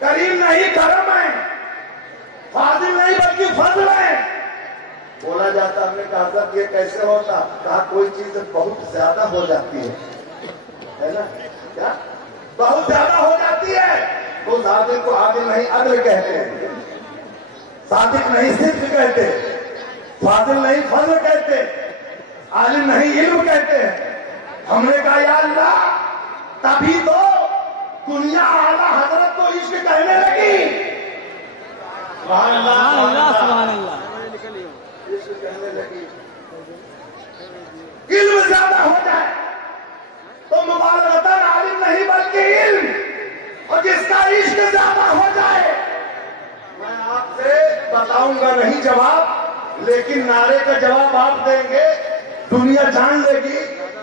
करीम नहीं करम है, फाजिल नहीं बल्कि फजल है। बोला जाता, हमने कहा साहब ये कैसे होता? कहा कोई चीज बहुत ज्यादा हो जाती है ना, क्या बहुत ज्यादा हो जाती है तो उस आदिल को आदिल नहीं अदल कहते हैं, सादिक नहीं सिद्ध कहते, फाजिल नहीं फजल कहते, आलिम नहीं इल्म कहते हैं। हमने कहा या अल्लाह, तभी तो दुनिया आला हजरत को इश्क कहने लगी। सुभान अल्लाह, सुभान अल्लाह। इश्क कहने लगी। इल्म ज्यादा हो जाए तो मुबालगतन आलिम नहीं बल्कि इल्म, और जिसका इश्क ज्यादा हो जाए, मैं आपसे बताऊंगा नहीं जवाब, लेकिन नारे का दुनिया जान लेगी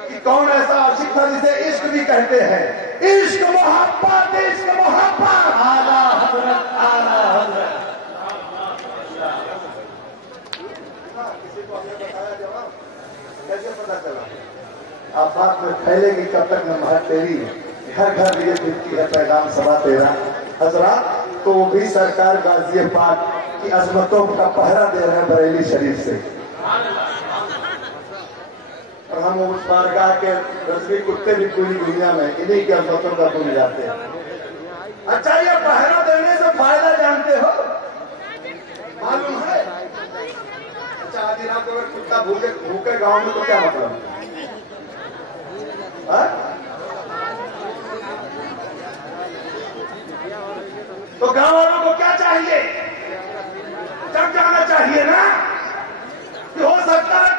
कि कौन ऐसा आशिक था जिसे इश्क भी कहते हैं। इश्क मोहब्बत, इश्क मोहब्बत। आला हजरत, आला हजरत। किसी को हमने बताया जवाब कैसे पता चला? आफाक में फैलेगी कब तक न महक तेरी, घर घर ये फिरती है पैगाम सबा तेरा। हजरात, तो वो भी सरकार गाजी पाक की अजमतों का पहरा दे रहे हैं बरेली शरीफ से। और हम उस बारगाह के रजवी कुत्ते भी पूरी दुनिया में इन्हीं की अजमतों का भूल जाते हैं। अच्छा, ये पहरा देने से फायदा जानते हो? मालूम है? अच्छा, आधी रात को कुत्ता भूखे गांव में तो क्या मतलब? तो गांव वालों को क्या चाहिए? जग जाना चाहिए ना कि हो सकता है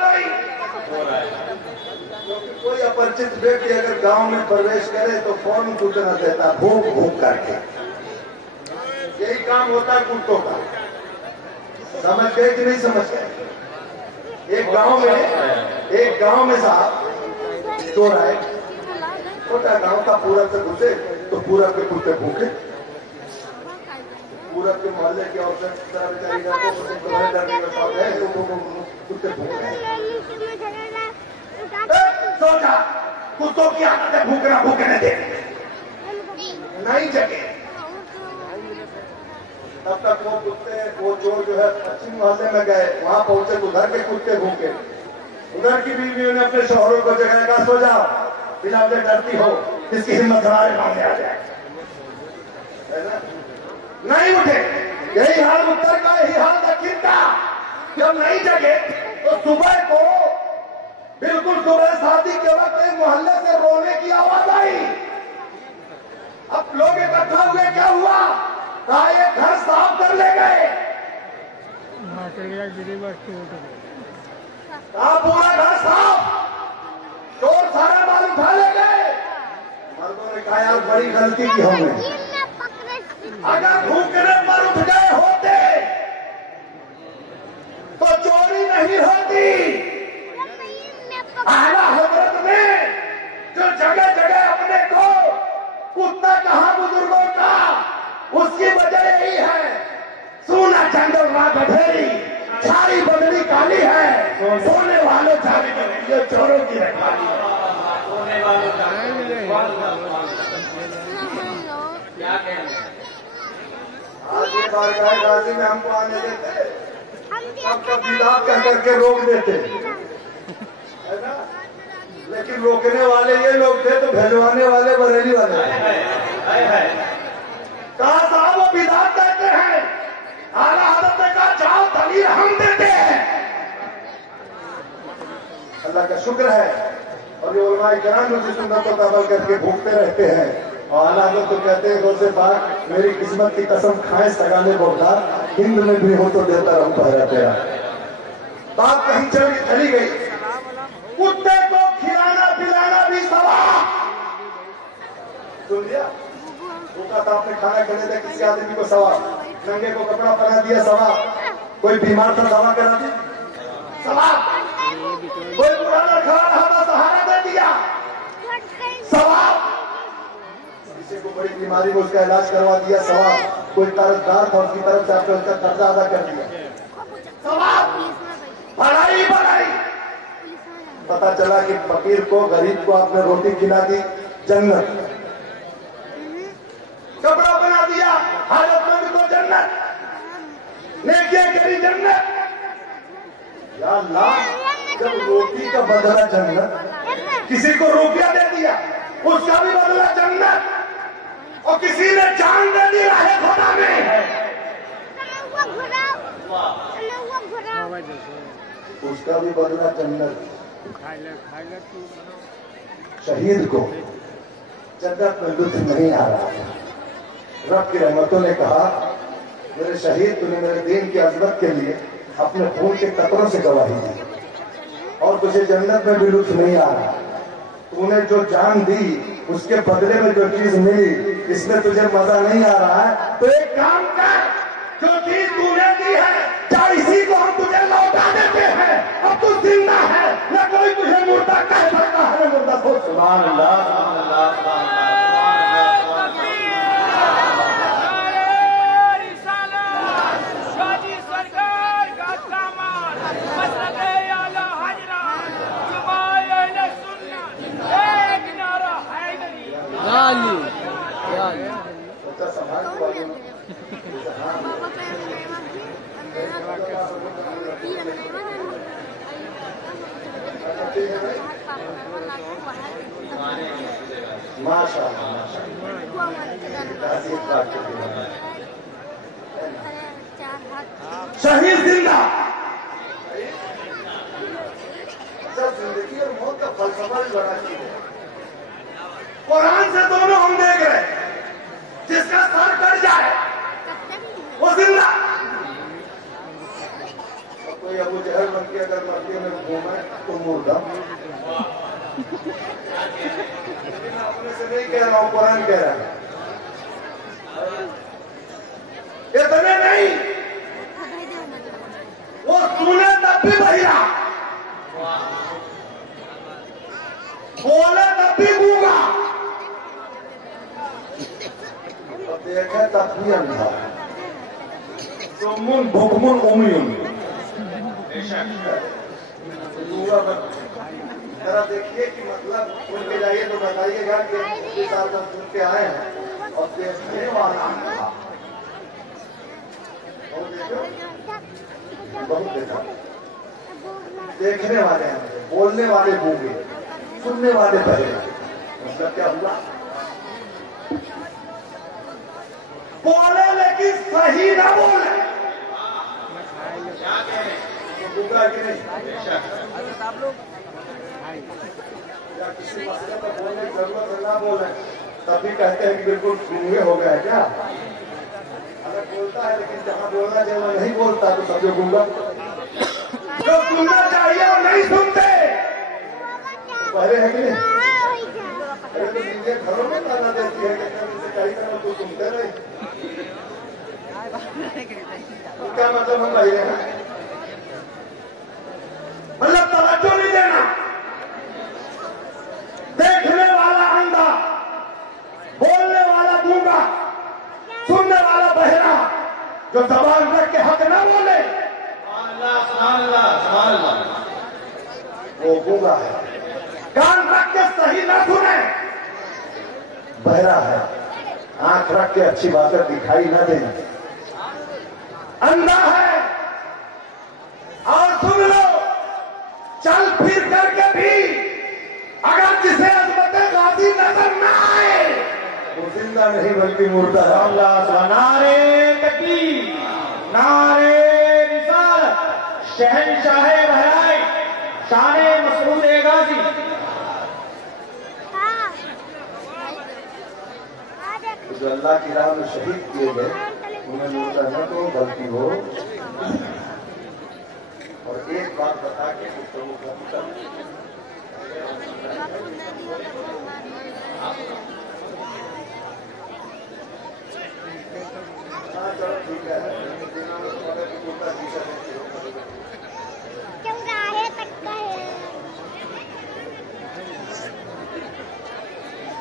कोई अपरिचित व्यक्ति अगर गांव में प्रवेश करे तो फौरन सूचना देता, भूख भूख करके। यही काम होता है कुत्तों का। समझ गए कि नहीं समझ गए? एक गांव में साहब चोर आए, छोटा गांव का, पूरब से घुसे तो पूरब के कुत्ते भूखे, पूरब के मोहल्ले की औरतें कुत्ते भूखे। सोचा कुत्तों की आदत है भूखना, भूखने दे नहीं जगे। तब तक वो कुत्ते, वो चोर जो है पश्चिम मोहल्ले में गए, वहां पहुंचे तो उधर के कुत्ते भूखे। उधर की बीवियों ने अपने शौहरों को जगाया, सो जाओ, बिना मुझे डरती हो, इसकी हिम्मत हमारे गांव में आ जाए। नहीं उठे। यही हाल उत्तर का, यही हाल दक्षिण का। जब नहीं जगे तो सुबह को, बिल्कुल सुबह शादी के वक्त एक मोहल्ले से रोने की आवाज आई। अब लोग इकट्ठा हुए, क्या हुआ? कहा एक घर साफ कर ले गए। कहा पूरा घर साफ, चोर सारा माल उठा ले गए। मर्दों ने कहा यार बड़ी गलती की हमने, अगर भूखने पर उठ गए होते तो चोरी नहीं होती। आला हजरत ने जो जगह जगह अपने को कुत्ता कहा बुजुर्गों का, उसकी वजह यही है। सोना जंगल रात अंधेरी, सारी बदली काली है, सोने वालों जाने के लिए चोरों की रखवाली है। सोने वालों क्या कहने? आज ये बारगाह गाजी में हमको आने देते, सबका बिलाप कह करके रोक देते, है ना? लेकिन रोकने वाले ये लोग थे तो भेजवाने वाले बरेली वाले। कहा साहब वो बिदात कहते हैं, आला हजरत ने कहा जाओ दलील हम देते हैं। अल्लाह का शुक्र है। और ये उलमा इकराम उसी सुन्नतों का अमल करके भूखते रहते हैं। और आला हजरत तो कहते हैं रोज़े पाक मेरी किस्मत की कसम खाए सगाने बोलता, हिंद में भी हो तो देता रहूं पहरा तेरा। बात कहीं चली गई। कुत्ते को खिलाना पिलाना भी सवाब। सुन लिया? भूखा था आपने खाना खिला दिया किसी आदमी को सवाब, नंगे को कपड़ा पहना दिया सवाब, कोई बीमार था दवा करा दी सवाब, कोई पुराना खड़ा रहा था सहारा दे दिया सवाब, किसी को बड़ी बीमारी में उसका इलाज करवा दिया सवाब, कोई कर्जदार था उसकी तरफ से आपने उसका कर्जा अदा कर दिया सवाब। भलाई भलाई। पता चला कि फकीर को गरीब को आपने रोटी खिला दी जन्नत, कपड़ा बना दिया हालतमंद को जन्नत, नेकियां करी जन्नत। या अल्लाह, जब रोटी का बदला जन्नत, किसी को रुपया दे दिया उसका भी बदला जन्नत, और किसी ने जान दे दी राहे खुदा में उसका भी बदला जन्नत। शहीद को जन्नत में लुत्फ नहीं आ रहा था। रब की रहमतों ने कहा मेरे शहीद तूने मेरे दीन की अजमत के लिए अपने खून के कतरों से गवाही दी और तुझे जन्नत में भी लुत्फ नहीं आ रहा। तूने जो जान दी उसके बदले में जो चीज मिली इसमें तुझे मजा नहीं आ रहा है, तो एक काम कर, जो चीज तूने दी है क्या इसी को हम तुझे लौटा देते हैं। अब तू जिंदा है, न कोई तुझे जिंदा कह सकता है मुर्दा को सुभान अल्लाह सुभान अल्लाह सुभान अल्लाह। शहीद जिंदा जिंदगी और मौत का फलसफा भी बड़ा चीज है। कुरान से दोनों हम देख रहे हैं, जिसका सर कट जाए वो जिंदा। कोई अबू जहल बन के अगर मक्के में घूमे तो मुर्दा। अपने से नहीं कह रहा हूं, कुरान कह रहा है। इतने नहीं, वो सुने तब भी बहिरा, बोले तब भी गूंगा, और देखे तब भी अंधा। सुमुन भुकमुन उमयुन। जरा देखिए कि मतलब सुन के जाइए तो बताइएगा कि साल तक सुन के आए हैं और देखने वाला बहुत देखा, देखने वाले हैं, बोलने वाले गूंगे, सुनने वाले बहरे। मतलब क्या हुआ? बोले लेकिन सही ना बोले, गूंगा कि नहीं? या किसी मसले पर बोलने की जरूरत है ना बोले, तभी कहते हैं कि बिल्कुल गूंगे हो गए क्या? अगर बोलता है लेकिन जहाँ बोलना चाहिए वो नहीं बोलता तो समझो गूंगा। जो सुनना चाहिए वो नहीं सुनते, पहले है कि नहीं? अरे तो नीचे घरों में ताना देती है कि कहीं तरह तो सुनते नहीं। क्या मतलब हम बहिरे हैं? मतलब तवज्जो नहीं देना। देखने वाला अंधा, बोलने वाला गूंगा, सुनने वाला बहरा, जो जबान रख के हक ना बोले वो गूंगा है। कान रख के सही ना सुने बहरा है। आंख रख के अच्छी बातें दिखाई ना देना अंधा है। और सुन लो, चल फिर करके भी अगर जिसे अजमत गाजी नजर ना आए वो जिंदा नहीं बल्कि मुर्दा है। नारे तकबीर, नारे रिसालत, शहंशाहे बहराइच, शाने मसऊद गाजी। जो अल्लाह की राह में शहीद किए गए उन्हें मुर्दा न तो बल्कि वो। और एक बात बता के गुफ्तगू खत्म कर। चलो ठीक है,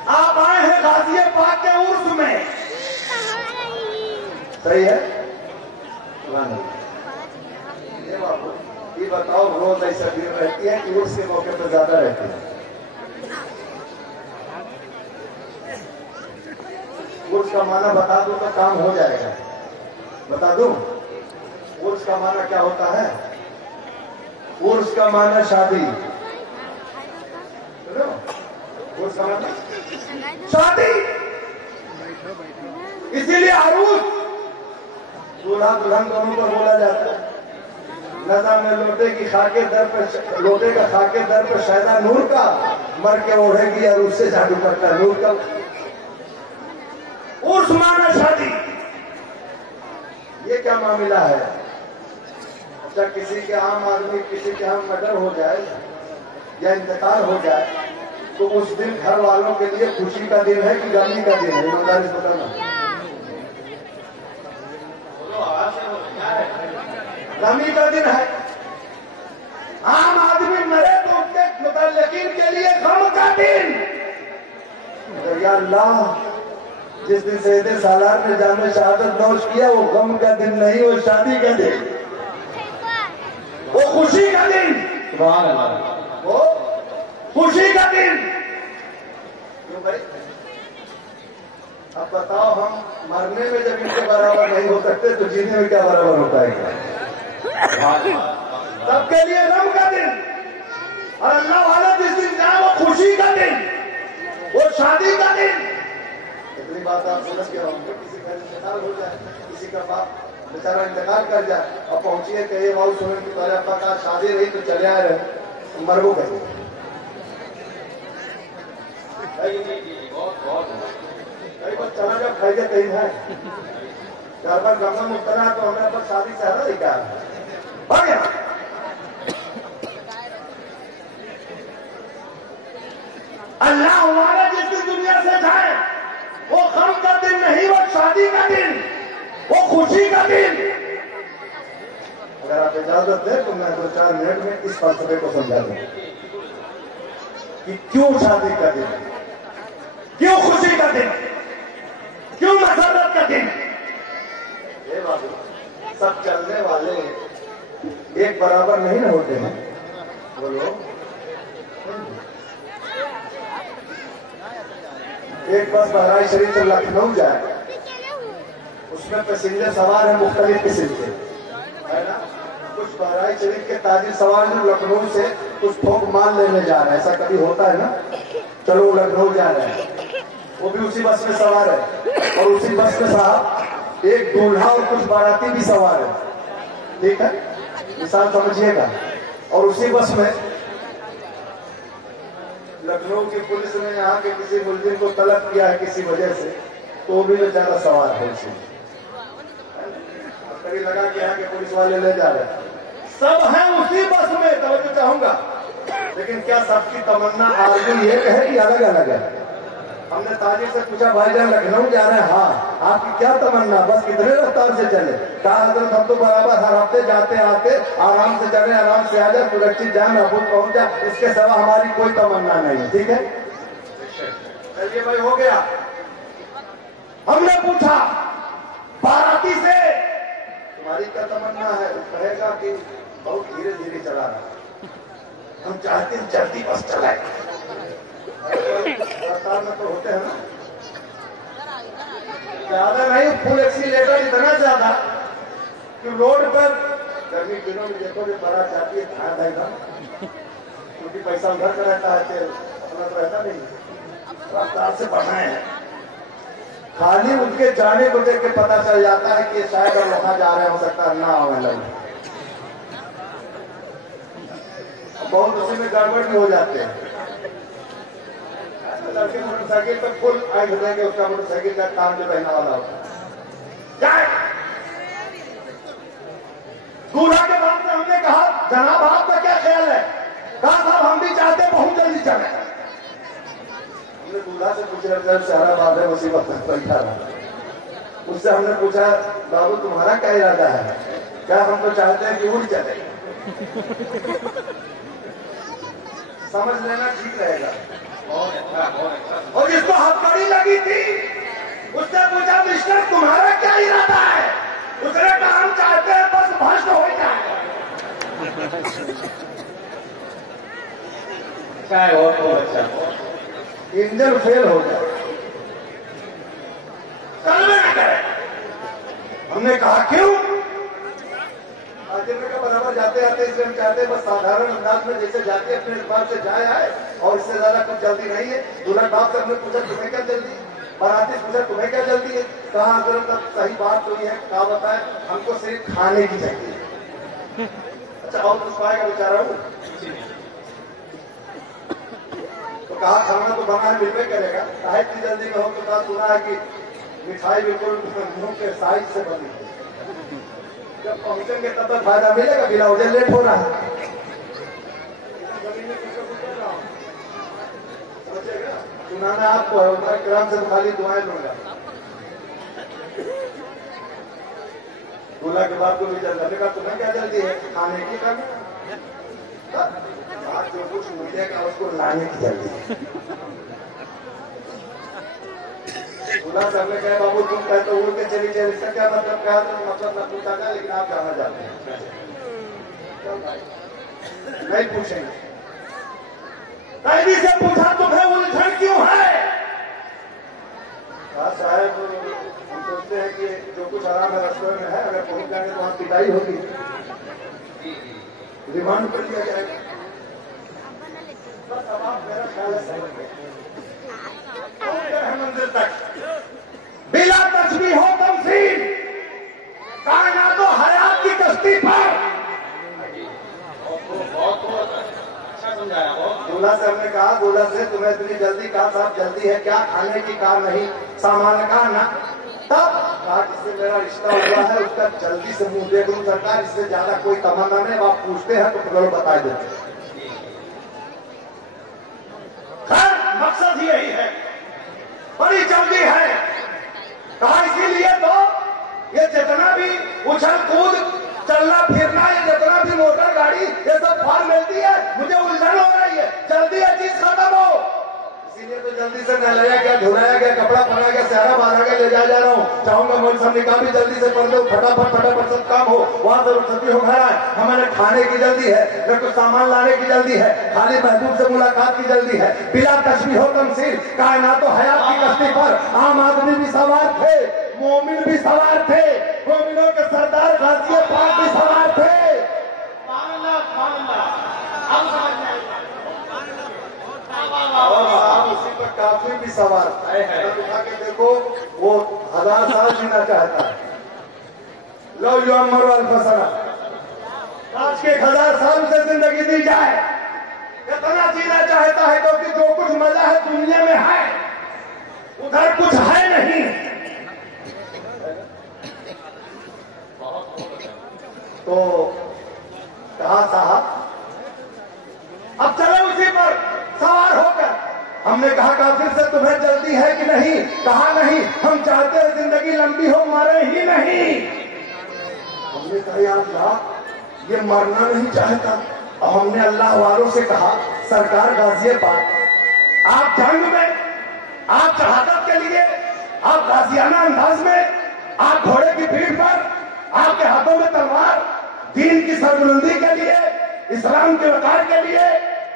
आप आए हैं गाजियाबाद के उर्स में, सही है? ये बाबू ये बताओ, रोज ऐसा भीड़ रहती है कि उर्स के मौके पर ज्यादा रहती है? उर्स का माना बता दो तो काम हो जाएगा। बता दूं उर्स का माना क्या होता है? उर्स का माना शादी। उर्स का माना शादी। इसीलिए अरूस दूल्हा दुल्हन दोनों पर बोला जाता है। नज़ा में लोटे की खाके दर पर, लोटे का खाके दर पर शायदा नूर का, मर के ओढ़ेगी अरूस से जादू करता नूर का। उर्स माना शादी। ये क्या मामला है? अच्छा किसी के आम आदमी किसी के यहाँ मर्डर हो जाए या इंतकाल हो जाए तो उस दिन घर वालों के लिए खुशी का दिन है कि गमी का दिन है? ईमानदारी से बताना। गमी का दिन है। आम आदमी मरे तो उसके मुतल्लिकीन या अल्लाह, जिस दिन सैयद सालार ने जामे शहादत नौश किया वो गम का दिन नहीं, वो शादी का दिन, वो खुशी का दिन, वो खुशी का दिन। क्यों भाई? अब बताओ, हम मरने में जब इनके बराबर नहीं हो सकते तो जीने में क्या बराबर होता है क्या? सबके लिए गम का दिन, और अल्लाह वाला जिस दिन जाए वो खुशी का दिन, वो शादी का दिन। इतनी बात आप समझ के होंगे, किसी का इंतकाल हो जाए, किसी का बाप बेचारा इंतकाल कर जाए और पहुंचिए कहिए माऊ सुने कि तुम्हारे अब्बा का शादी रही तो चले आए रहे, तो मरबो कहिए। कई बार चला जब खाइए कहीं है, चार बार गंगा में उतरा तो हमें पर शादी से हरा क्या हो गया। अल्लाह हमारा जिस दिन दुनिया से जाए वो गम का दिन नहीं, वो शादी का दिन, वो खुशी का दिन। अगर आप इजाजत दें तो मैं 2-4 मिनट में इस फलसफे को समझा दूं कि क्यों शादी का दिन, क्यों खुशी का दिन, क्यों मसरत का दिन। ये बाबू, सब चलने वाले एक बराबर नहीं ना होते हैं, बोलो। एक बस बहराइच शरीफ से लखनऊ जाए, उसमें पैसेंजर सवार है मुख्तलिफ किस्म के, है ना। कुछ बहराइच शरीफ के ताजिर सवार जो लखनऊ से कुछ थोक माल लेने जा रहे हैं, ऐसा कभी होता है ना। चलो वो लखनऊ जा रहे हैं, वो भी उसी बस में सवार है, और उसी बस में साहब एक दूल्हा और कुछ बाराती भी सवार है, ठीक है, मिसाल समझिएगा। और उसी बस में लखनऊ की पुलिस ने यहाँ के किसी मुलजिम को तलब किया है किसी वजह से, तो वो भी बेचारा सवार है उसी, कभी लगा कि यहाँ के पुलिस वाले ले जा रहे हैं, सब हैं उसी बस में। तवज्जो चाहूंगा, लेकिन क्या सबकी तमन्ना आरज़ू एक है कि अलग अलग है? हमने ताजिर से पूछा, भाईजान लखनऊ जा रहे हैं? हाँ। आपकी क्या तमन्ना, बस कितने रफ्तार से चले? कहा हजरत हम तो बराबर हर हफ्ते जाते आते आराम से चले, आराम से आ जाए, सुरक्षित जाए, महफूज पहुंच जाए, इसके सिवा हमारी कोई तमन्ना नहीं। ठीक है, चलिए भाई, हो गया। हमने पूछा बाराती से, तुम्हारी क्या तमन्ना है? कहेगा कि बहुत धीरे धीरे चला रहा, हम चाहते हैं जल्दी बस चलाए। सरकार में तो होते हैं ना, ज्यादा नहीं, फुल एक्सीलेटर इतना ज्यादा कि रोड पर गर्मी दिनों में देखो जो बारात जाती है धार देगा, क्योंकि पैसा उधर का रहता है, तेल अपना तो रहता नहीं, रफ्तार से बढ़ाए हैं। खाली उनके जाने को देख के पता चल जाता है कि शायद हम वहां जा रहे हो सकता है ना आने लगे, बहुत उसी में गड़बड़ भी हो जाते हैं। लड़के मोटरसाइकिल पे फुल आइट हो जाएंगे, उसका मोटरसाइकिल का काम जो पहना वाला होता है। दूल्हा के बाद में हमने कहा, जनाब आपका क्या ख्याल है? कहा साहब हम भी चाहते हैं बहुत जल्दी चले। हमने दूल्हा से पूछा, जब शहराबाद है मुसीबत में बैठा रहा, उससे हमने पूछा, बाबू तुम्हारा क्या इरादा है? क्या हम तो चाहते हैं कि उड़ चले। समझ लेना ठीक रहेगा। और जिसको हथकड़ी लगी थी उसने पूछा, मिस्टर तुम्हारा क्या इरादा है? उसने कहा हम चाहते हैं बस भ्रष्ट हो जाए। इंजन फेल हो जाए, चलने न करे। हमने कहा क्यों? आखिर का बराबर जाते आते इसलिए हम चाहते हैं बस साधारण अंदाज में जैसे जाते अपने हिसाब से जाए आए, और इससे ज्यादा कुछ जल्दी नहीं है। दूल्हा बाप से हमने पूछा तुम्हें क्या जल्दी? बाराती से पूछा तुम्हें क्या जल्दी है? कहा हजरत अब सही बात तो ये है, कहा बताए हमको सिर्फ खाने की चाहिए। अच्छा और कुछ पाएगा बेचारा हूँ? तो कहा खाना तो बना मिलवे करेगा, चाहे इतनी जल्दी में हो। तो कहा सुना है कि मिठाई बिल्कुल मुंह के साइज से बनी है, जब पहुंचेंगे तब तक फायदा मिलेगा, बिना वजह लेट हो रहा है। सुनाना आपको है, मैं किराम से खाली दुआएं लूंगा। दूल्हा के बाद को भी जल्दी का तुम्हें क्या जल्दी है? खाने की करना, बात जो कुछ मिलेगा उसको लाने की जल्दी है। दूल्हा साहब ने कहा बाबू तुम कहते उड़ के चली जाए, इसका क्या मतलब? कहा तो मतलब न पूछा था, लेकिन आप जाना चाहते हैं। नहीं पूछेंगे। कैदी से पूछा तुम्हें उलझन क्यों है? साहब हम सोचते हैं कि जो कुछ आराम है रस्तों में है, अगर पहुंच जाएंगे तो वहां पिटाई होगी, रिमांड कर लिया जाएगा। बस अब आप मेरा ख्याल है मंदिर तक बिला तस्बीह हो तमसील कायनात व हयात की कश्ती पर। दूल्हा साहब ने कहा, दूल्हा से तुम्हें इतनी जल्दी? कहा साहब जल्दी है क्या, खाने की कहा नहीं, सामान का ना। तब कहा जिससे मेरा रिश्ता हुआ है उसका जल्दी से मुंह देख लूं सरकार, इससे ज्यादा कोई तमन्ना नहीं। आप पूछते हैं तो चलो बता देते। खैर मकसद यही है, बड़ी जल्दी है। कहा इसीलिए तो ये जितना भी उछल कूद चलना फिरना, ये जितना भी मोटर गाड़ी, ये सब फॉर्मेलिटी है, मुझे उलझन हो रही है, जल्दी ये चीज खत्म हो। इसीलिए तो जल्दी से नहलाया गया, धुलाया गया, कपड़ा पहना गया, सहरा बांधा गया, ले जा रहा हूँ। चाहूंगा मोल साहब निकाह भी जल्दी से पढ़ दो, फटाफट फटाफट सब काम हो। वहां से रुखसती हो गया है, हमारे खाने की जल्दी है, न कुछ सामान लाने की जल्दी है, खाली महबूब से मुलाकात की जल्दी है। बिला तस्बीह हो तमसील कायनात व हयात की कश्ती पर आम आदमी भी सवार थे, मोमिन भी सवार थे, मोमिनों के सरदार गाज़ी पाक भी सवार थे। और उसी पर काफिर भी सवार उठा के देखो, वो 1000 साल जीना चाहता है। लो युअम्मरु अल्फ सना, आज के 1000 साल से जिंदगी दी जाए, इतना जीना चाहता है क्योंकि जो कुछ मजा है दुनिया में है, उधर कुछ है नहीं। तो कहा साहब अब चले उसी पर सवार होकर। हमने कहा काफिर से तुम्हें जल्दी है कि नहीं? कहा नहीं, हम चाहते हैं जिंदगी लंबी हो, मरे ही नहीं। हमने कहा या अल्लाह ये मरना नहीं चाहता। और हमने अल्लाह वालों से कहा सरकार गाजियाबाद आप जंग में, आप शहादत के लिए, आप गाजियाना अंदाज में, आप घोड़े की पीठ पर, आपके हाथों में तलवार, दीन की सरबुलंदी के लिए, इस्लाम के वकार के लिए,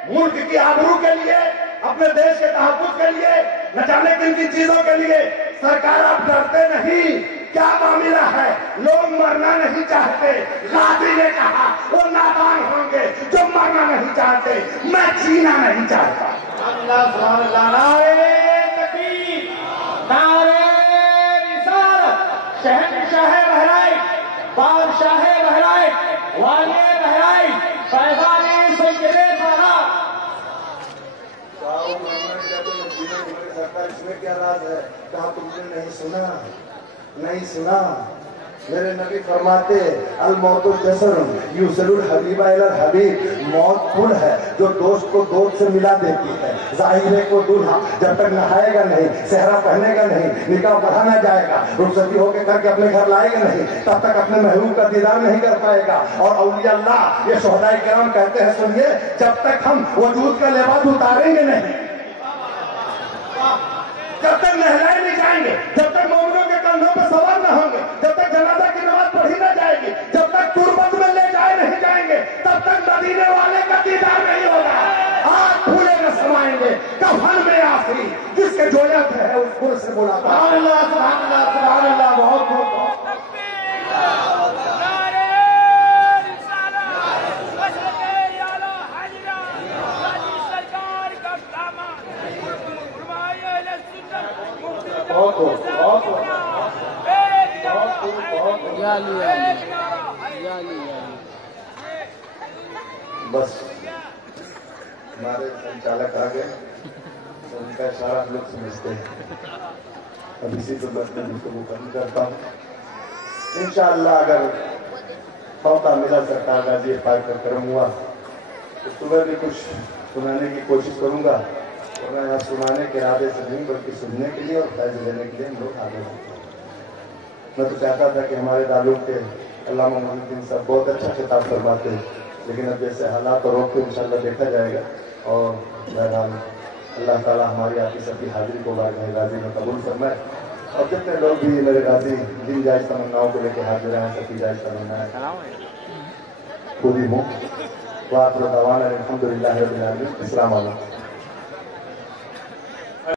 मुल्क की आबरू के लिए, अपने देश के तहफ्फुज़ के लिए, न जाने किन किन चीजों के लिए। सरकार आप डरते नहीं, क्या मामला है? लोग मरना नहीं चाहते। गाजी ने कहा वो नादान होंगे जो मरना नहीं चाहते, मैं जीना नहीं चाहता। अल्लाह सुभान अल्लाह, नारे तकबीर, नारे रिसालत, शहंशाह बहराइच, बादशाह बहराइच, वाले बहराइच, पैगाने सैयदे बहरा। सरकार इसमें क्या राज है? कहा तुमने नहीं सुना, नहीं सुना। मेरे नबी फरमाते अल मौतु जसरुन युसलुल हबीबा इलल हबीब, मौत पुल है जो दोस्त को दोस्त से मिला देती है। जाहिरे को दूल्हा जब तक नहाएगा नहीं, सेहरा पहनेगा नहीं, निकाह पढ़ाना जाएगा, रुखसती होकर करके अपने घर लाएगा नहीं, तब तक अपने महबूब का दीदार नहीं कर पाएगा। और औलिया अल्लाह ये शोहदाए किराम कहते हैं, सुनिए, जब तक हम वजूद का लिबास उतारेंगे नहीं, जब तक नहलाए नहीं जाएंगे, जब तक मोमिनों के कंधों पर सवार न होंगे, जब तक जनाजा की नमाज पढ़ी न जाएगी, जब तक तुरबत में ले जाए नहीं जाएंगे, तब तक मदीने वाले का दीदार नहीं होगा। आज फूले न समाएंगे कफन में आखिरी, जिसके जोया है उस फूल से मुलाकात। सुभान अल्लाह, सुभान अल्लाह, सुभान अल्लाह। बहुत बहुत बस हमारे संचालक आ गए तो उनका इशारा हम लोग समझते हैं। अब इसी को बस मैं वो बंद करता हूँ। इंशाअल्लाह अगर मौका मिला सरकार गाजी पाक का कर्म हुआ तो सुबह भी कुछ सुनाने की कोशिश करूंगा। और मैं यहाँ सुनाने के इरादे से नहीं बल्कि सुनने के लिए और फैसले लेने के लिए हम लोग आगे बढ़ते हैं। मैं तो चाहता था कि हमारे ताल्लुक के अल्लामा मोहम्मद साहब बहुत अच्छा खिताब फरमाते हैं, लेकिन अब जैसे हालात और रोक के इंशाल्लाह देखा जाएगा। और बहरहाल अल्लाह ताला हमारी आपकी सबकी हाजिरी को बारगाह गाजी में कबूल फरमाए। और जितने लोग भी मेरे गाजी जिन जायज तमन्नाओं को लेकर हाथ रहे हैं सबकी जायज तमन्नाएं पूरी मुँह वाक़िर दवाना अल्हम्दुलिल्लाह रब्बिल आलमीन। अस्सलाम वालेकुम।